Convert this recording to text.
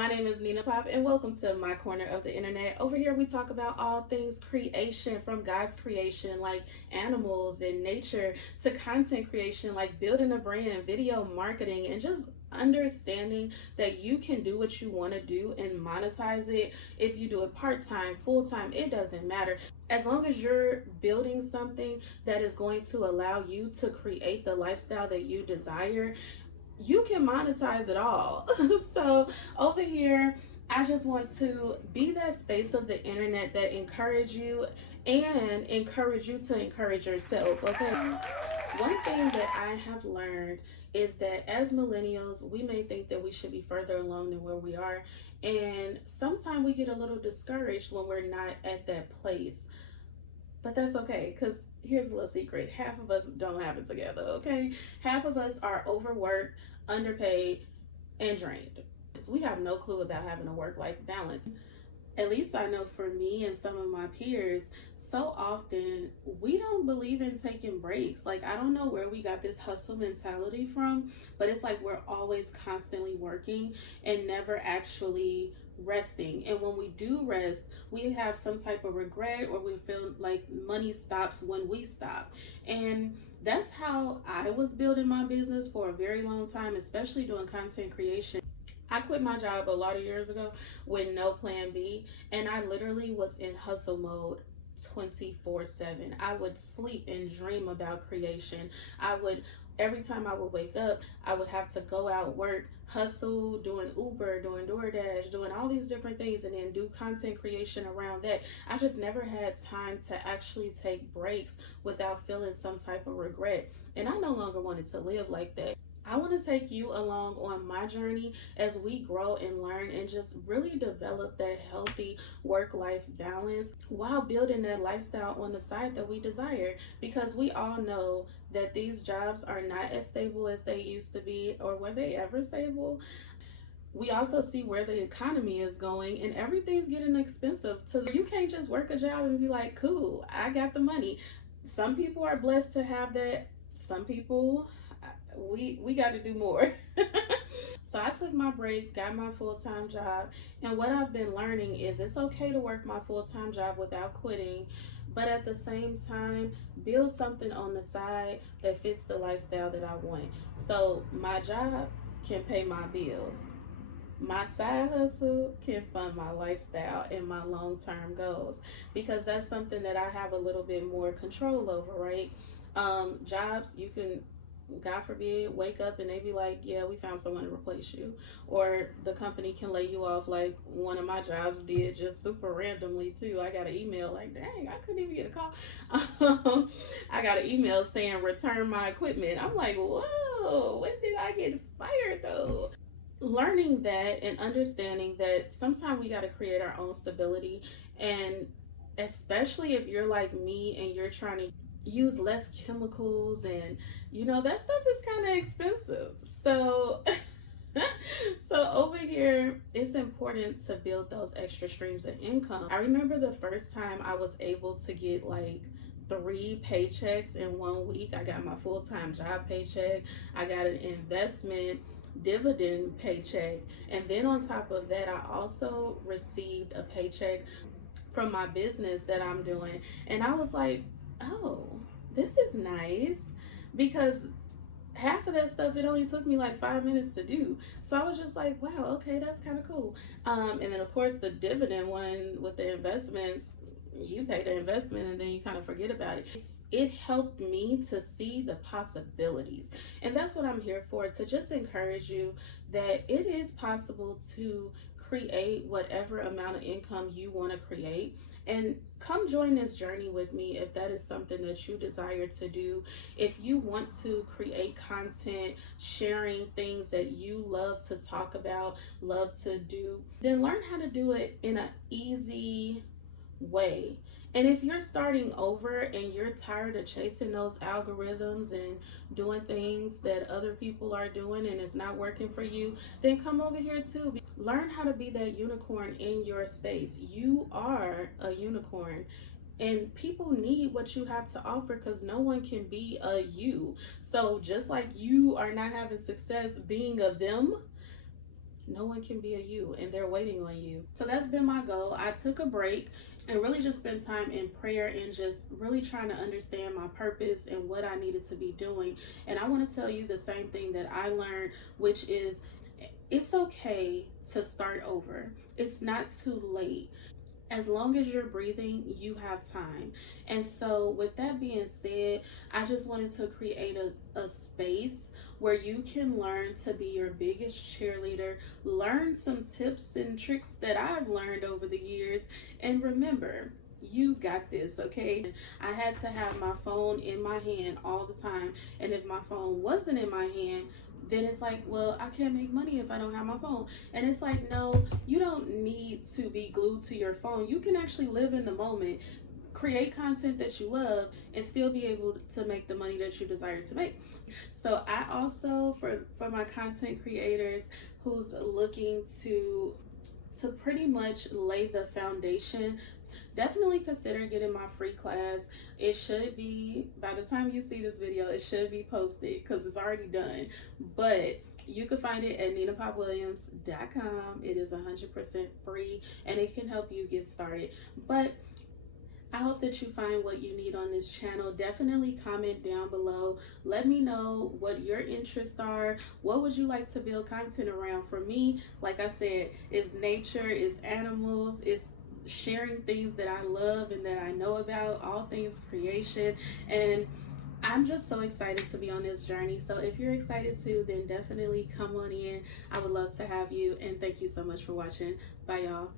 My name is Nina Pop, and welcome to my corner of the internet. Over here, we talk about all things creation, from God's creation, like animals and nature, to content creation, like building a brand, video marketing, and just understanding that you can do what you want to do and monetize it. If you do it part-time, full-time, it doesn't matter. As long as you're building something that is going to allow you to create the lifestyle that you desire, you can monetize it all. So over here, I just want to be that space of the internet that encourage you and encourage you to encourage yourself. Okay, one thing that I have learned is that as millennials, we may think that we should be further along than where we are, and sometimes we get a little discouraged when we're not at that place. But that's okay, because here's a little secret. Half of us don't have it together, okay? Half of us are overworked, underpaid, and drained. So we have no clue about having a work-life balance. At least I know for me and some of my peers, so often we don't believe in taking breaks. Like, I don't know where we got this hustle mentality from, but it's like we're always constantly working and never actually resting. And when we do rest, we have some type of regret, or we feel like money stops when we stop. And that's how I was building my business for a very long time, especially doing content creation. I quit my job a lot of years ago with no plan B, and I literally was in hustle mode 24/7. I would sleep and dream about creation. Every time I would wake up, I would have to go out, work, hustle, doing Uber, doing DoorDash, doing all these different things, and then do content creation around that. I just never had time to actually take breaks without feeling some type of regret. And I no longer wanted to live like that. I want to take you along on my journey as we grow and learn and just really develop that healthy work-life balance while building that lifestyle on the side that we desire. Because we all know that these jobs are not as stable as they used to be, or were they ever stable? We also see where the economy is going, and everything's getting expensive. So you can't just work a job and be like, cool, I got the money. Some people are blessed to have that. Some people, we got to do more. So I took my break, got my full-time job, and what I've been learning is it's okay to work my full-time job without quitting, but at the same time build something on the side that fits the lifestyle that I want. So my job can pay my bills, my side hustle can fund my lifestyle and my long-term goals, because that's something that I have a little bit more control over, right? Jobs, you can, God forbid, wake up and they be like, yeah, we found someone to replace you. Or the company can lay you off, like one of my jobs did, just super randomly too. I got an email like, dang, I couldn't even get a call. I got an email saying, return my equipment. I'm like, whoa, when did I get fired though? Learning that and understanding that sometimes we got to create our own stability. And especially if you're like me and you're trying to use less chemicals, and that stuff is kind of expensive. So so over here, it's important to build those extra streams of income. I remember the first time I was able to get like 3 paychecks in 1 week. I got my full-time job paycheck, I got an investment dividend paycheck, and then on top of that, I also received a paycheck from my business that I'm doing. And I was like, oh, this is nice, because half of that stuff, it only took me like 5 minutes to do. So I was just like, wow, okay, that's kind of cool. And then of course the dividend one with the investments, you pay the investment and then you kind of forget about it. It helped me to see the possibilities, and that's what I'm here for, to just encourage you that it is possible to create whatever amount of income you want to create. And come join this journey with me if that is something that you desire to do. If you want to create content, sharing things that you love to talk about, love to do, then learn how to do it in an easy way. And if you're starting over and you're tired of chasing those algorithms and doing things that other people are doing and it's not working for you, then come over here too. Learn how to be that unicorn in your space. You are a unicorn, and people need what you have to offer, because no one can be a you. So just like you are not having success being a them, no one can be a you, and they're waiting on you. So that's been my goal. I took a break and really just spent time in prayer and just really trying to understand my purpose and what I needed to be doing. And I want to tell you the same thing that I learned, which is it's okay to start over. It's not too late. As long as you're breathing, you have time. And so, with that being said, I just wanted to create a space where you can learn to be your biggest cheerleader, learn some tips and tricks that I've learned over the years, and remember, you got this, okay? I had to have my phone in my hand all the time, and if my phone wasn't in my hand, then it's like, well, I can't make money if I don't have my phone. And it's like, no, you don't need to be glued to your phone. You can actually live in the moment, create content that you love, and still be able to make the money that you desire to make. So I also, for my content creators who's looking to pretty much lay the foundation, definitely consider getting my free class. It should be, by the time you see this video, it should be posted because it's already done. But you can find it at ninapopwilliams.com. It is 100% free and it can help you get started. But I hope that you find what you need on this channel. Definitely comment down below. Let me know what your interests are. What would you like to build content around? For me, like I said, it's nature, it's animals, it's sharing things that I love and that I know about, all things creation. And I'm just so excited to be on this journey. So if you're excited too, then definitely come on in. I would love to have you. And thank you so much for watching. Bye, y'all.